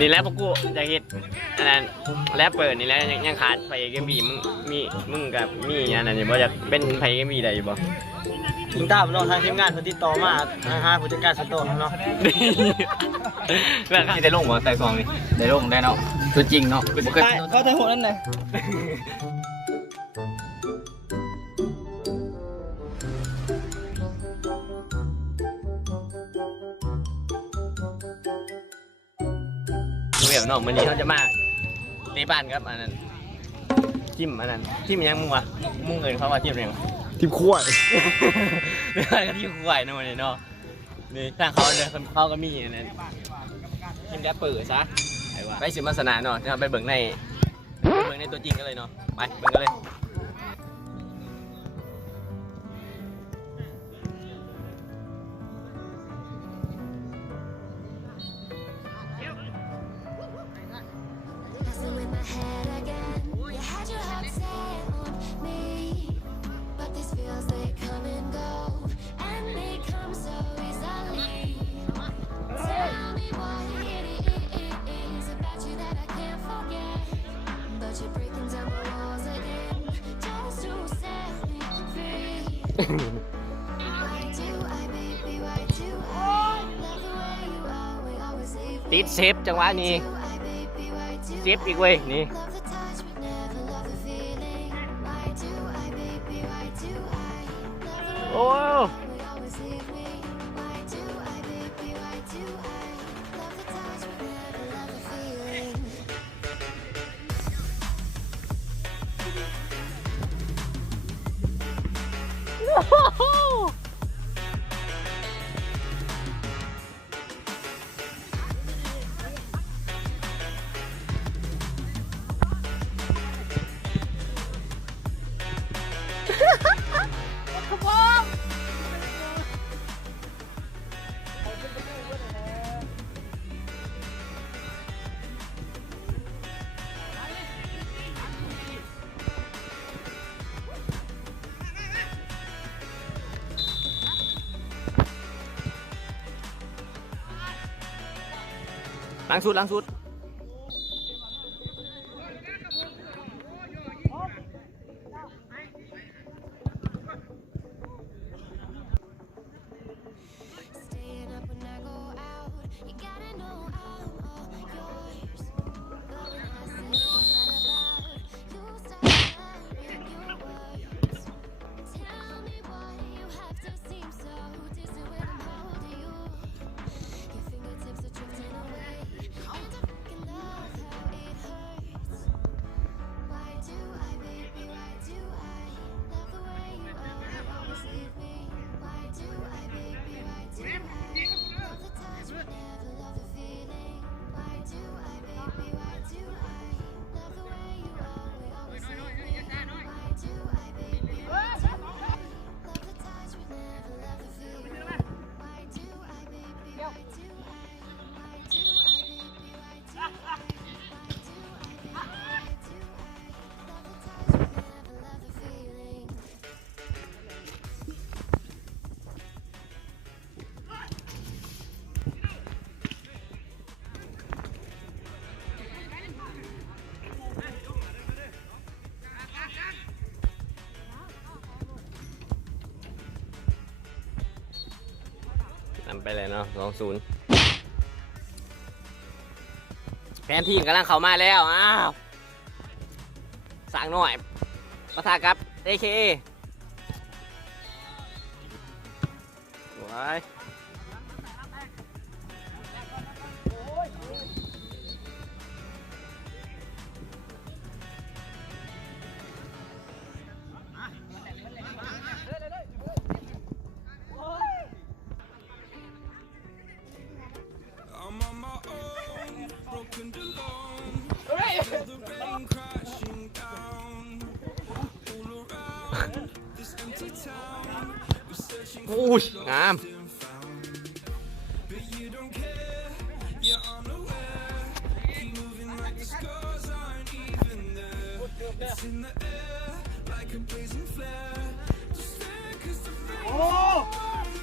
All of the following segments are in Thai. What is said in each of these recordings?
นี่แหล้วพวกกูจะเฮ็ดอันนั้นแล้วเปิดนี่แหล้วยังยังขาดไฟเกมบีมึงมีมึงกับมีอันนั้นอยู่บ่อยากเป็นไฟเกมบีได้อยู่บ่ถึงตามเนาะทางทีมงานเพิ่นติดต่อมาทางหาผู้จัดการส่วนตัวเนาะแล้วก็ที่ได้ลงบ่ใส่ซองนี่ได้ลงได้เนาะตัวจริงเนาะบ่เคยเขาแต่หัวนั่นน่ะ เวียบน้องมันนี้เขาจะมาตีบ้านครับอันนั้นจิ้มอันนั้นจิ้มยังมึงวะมึงเอินเขาว่าจิ้มยังจิ้มขั้วเรื่องอะไรก็ที่คุยเนาะมันนี้เนาะนี่ทางเขาเลยเขาก็มีอันนั้นจิ้มแดปเปอร์ซะไปสิมาสนาเนาะจะไปเบิ่งในไปเบิ่งในตัวจริงกันเลยเนาะไปเบิ่งกันเลย ติดเซฟจังหวะนี้เซฟอีกเว้ยนี่โอ้ Oh! หลังสุดหลังสุด ไปเลยเนาะสองศูนย์แผนทีมกำลังเข้ามาแล้ว อ้าวสั่งหน่อยปะทากับ AKA ว้ อุ้ยงาม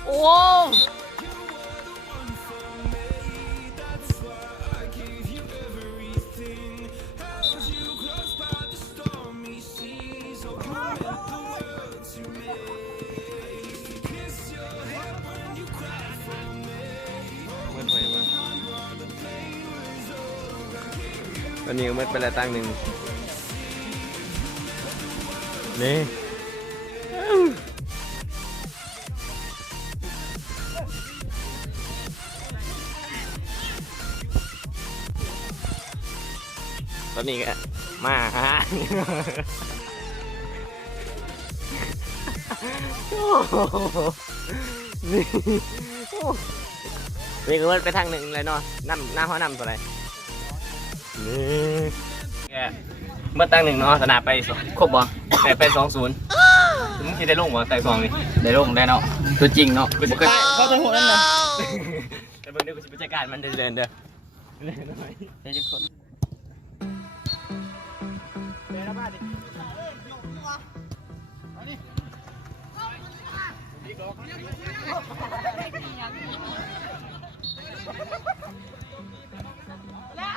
โอ้ตอ นนี้ก็มืดไปแล้วตั้งหนึ่งนี่ตอนนี้ก็มาฮะโอ้โหนี่โอ้นี่ก็มืดไปทางหนึ่งเลยเนาะน้ำน้ำเขาน้ำตัวไหน นี่เมื่อตั้งหนึ่งเนาะสนาไปครบบ่แต่ไปสองศูนย์มึงคิดได้ลงวะแต่สองนี่ได้ลงได้เนาะตัวจริงเนาะบ่เคยเขาจะหัวนั่นนะแต่เบิ่งเดี๋ยวกูจะไปจัดการมันเดินเดินเด้อเดี๋ยวจะกดโหด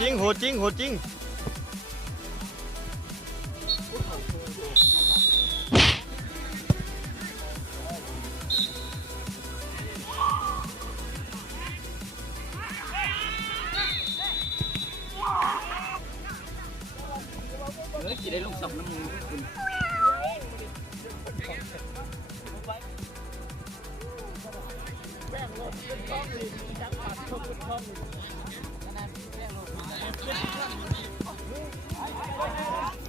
จริงโหดจริงโหดจริงเฮ้ยสิได้ลงสับน้ำมือคุณแ Thank you.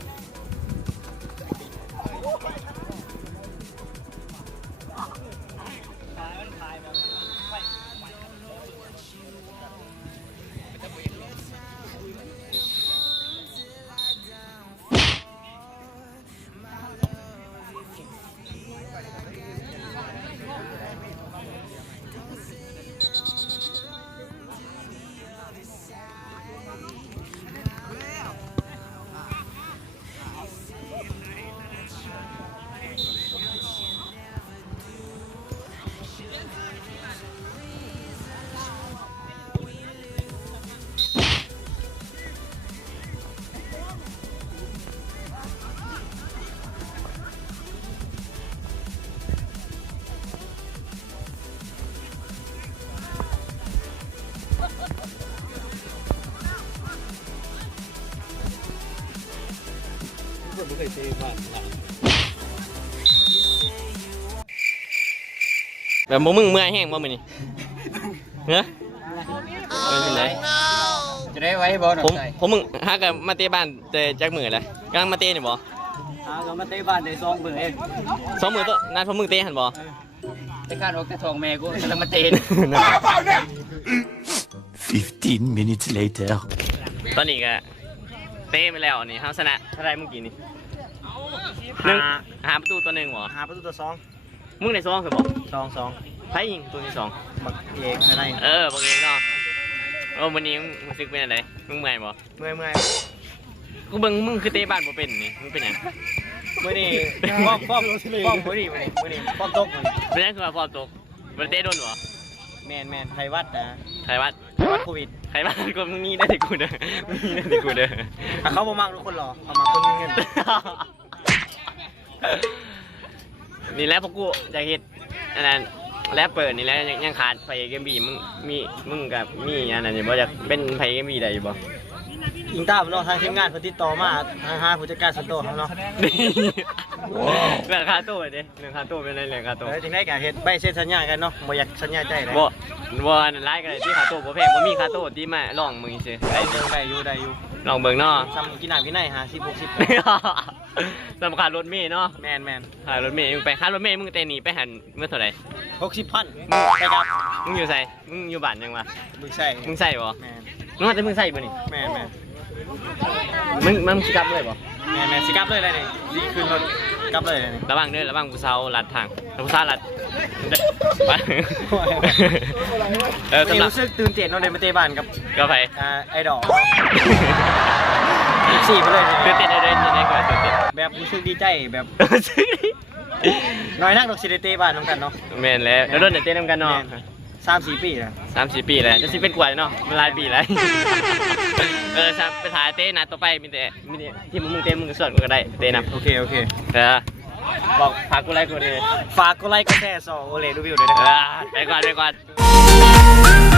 บบบ่มึงเมื่อยแห้งบ่มื้อนี้เฮ้ยเป็นไงจะได้ไว้บ่หน่อผมใส่ผมมึงหากันมาเตะบ้านแต่จักมื้อแล้วกำลังมาเตะนี่บ่หาก็มาเตะบ้านได้สองเบื่อเองสองมื้อตัวนัดพวกมึงเตะหั่นบ่ไปคาดออกแต่ทองแม่กูกำลังมาเตน15 minutes later. ตอนนี้ก็เตะไปแล้วนี่เฮาชนะเท่าไหร่เมื่อกี้นี่ หนึ่งหาประตูตัวหนึงบ่หาประตูตัวสองมึงได้สองคือบ่สองสองไผยิงตัวที่สองบักเอกอะไรเออบอกเองเนาะโอ้วันนี้มึงรู้สึกเป็นอะไรมึงเมื่อยบ่เมื่อยเมื่อยกูเบิ่งมึงคือเตะบ้านบ่เป็นนี่มึงเป็นหยังเมื่อนี่ป้อมป้อมป้อมเมื่อนี่เมื่อนี่เมื่อนี่ป้อมตกเป็นหยังคือว่าฟอร์มตกบ่ได้เตะโดนบ่แมนแมนไทยวัดนะใครวัดไทยวัดโควิดใครวัดก็มึงนี่ได้แต่กูเด้อมึงนี่ได้แต่กูเด้ออะเขาบ่มากทุกคนหรอเขามาคนมีเงิน นี่แหละพวกกูอยากเฮ็ดอันนั้นและเปิดนี่แล้วยังยังขาดไฟเกมบีมึงมีมึงกับมีอันนั้นอยู่บ่อยากเป็นไฟเกมบีได้อยู่บ่อิงตามเนาะทางทีมงานเพิ่นติดต่อมาทางหาผู้จัดการส่วนตัวเขาเนาะเรื่องค่าตู้เด้เรื่องค่าตู้เป็นไรเรื่องค่าตู้เออจึงได้ก็เฮ็ดใบเซ็นสัญญากันเนาะบ่อยากสัญญาใจเลยบ่บ่อันนั้นไล่กันเลยที่ค่าตู้บ่แพงบ่มีค่าตู้ที่มาลองมึงซื่อได้เบิ่งได้อยู่ได้อยู่ ลองเบิ่งเนาะ ซ้ำกินน้ำกินไหนหา10 60สำคัญรถเมย์เนาะแมนแมนค่ารถเมย์มึงไปค่ารถเมย์มึงเตะหนีไปหันเมื่อเท่าไหร่60พันไปครับมึงอยู่ใส่มึงอยู่บ้านยังวะมึงใช่มึงใส่บ่แมนมึงว่าแต่มึงใส่บ่นี่แมนแมนมึงมึงสิกลับเลยบ่แมนแมนสิกลับเลยเลยนี่สิขึ้นรถ กลับเลยเลยนี่ระวังเด้อระวังผู้สาวลัดทางผู้สาวลัดเด้อไปเออวันสำนี้หรับรู้สึกตื่นเต้นเนาะได้มาเตะบ้านกับก็ไปอ่าไอ้ดอกสี่ไปเลยตื่นเต้นเด้อเด้อเด้อก่อนตื่นเต้นแบบรู้สึกดีใจแบบน้อยนักดอกสิได้เตะบ้านนํกันเนาะแม่นแล้วแล้วโดนเต้นนำกันเนาะ สามสี่ปีแล้วสามสี่ปีแล้วจะสิเป็นกว่าเนาะมันหลายปีแล้ว เออครับไปถ่ายเต้นะต่อไปมีแต่มีแต่ที่มึงมึงเต้นมึงก็ส่วนมึงก็ได้เต้นะโอเคโอเค เออบอกฝากกูไลค์กูเลยฝากกดไลค์กดแชร์ซอโอเลดูวิวด้วยนะเอครับอไปก่อนไปก่อน